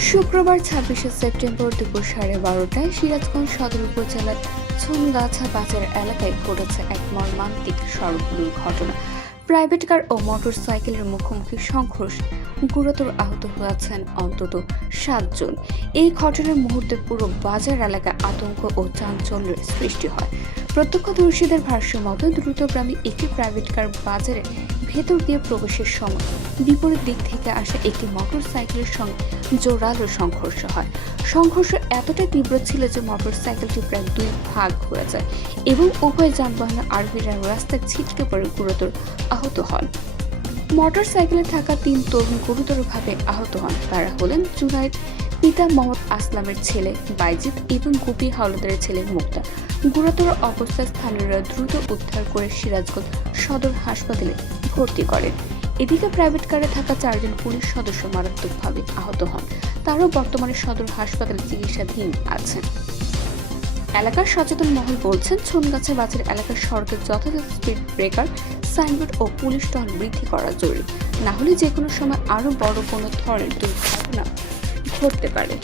শুক্রবার ছাব্বিশে সেপ্টেম্বর দুপুর সাড়ে বারোটায় সিরাজগঞ্জ সদর উপজেলার ছুনগাছা বাজার এলাকায় ঘটেছে এক মর্মান্তিক সড়ক দুর্ঘটনা প্রাইভেট কার ও মোটর সাইকেলের মুখোমুখি সংঘর্ষ গুরুতর আহত হয়েছেন অন্তত সাতজন। এই ঘটনার মুহূর্তে পুরো বাজার এলাকায় আতঙ্ক ও চাঞ্চল্যের সৃষ্টি হয়। প্রত্যক্ষদর্শীদের ভাষ্য মতো দ্রুতগ্রামী একটি প্রাইভেট কার বাজারের ভেতর দিয়ে প্রবেশের সময়। বিপরীত দিক থেকে আসা একটি মোটর সাইকেলের সঙ্গে জোরালো সংঘর্ষ হয়। সংঘর্ষ এতটাই তীব্র ছিল যে মোটর সাইকেলটি প্রায় দুই ভাগ হয়ে যায় এবং উভয় যানবাহনের আরোহীরা রাস্তায় ছিটকে পড়ে গুরুতর আহত হন। মোটর সাইকেলে থাকা তিন তরুণ গুরুতরভাবে আহত হন। তারা হলেন জুনাইদ পিতা মোহাম্মদ আসলামের ছেলে বাইজিৎ এবং গুপি হাওলাদারের ছেলে মুক্তা। গুরুতর অবস্থায় স্থানীয়রা দ্রুত উদ্ধার করে সিরাজগঞ্জ সদর হাসপাতালে ভর্তি করেন। এদিকে প্রাইভেট কারে থাকা চারজন পুলিশ সদস্য মারাত্মকভাবে আহত হন। তারাও বর্তমানে সদর হাসপাতালে চিকিৎসাধীন আছেন। এলাকার সচেতন মহল বলছেন, ছুনগাছা বাজার এলাকার সড়কের যথাযথ স্পিড ব্রেকার সাইনবোর্ড ও পুলিশ টহল বৃদ্ধি করা জরুরি। না হলে যে কোনো সময় আরও বড় কোনো ধরনের দুর্ঘটনা ঘটতে পারে।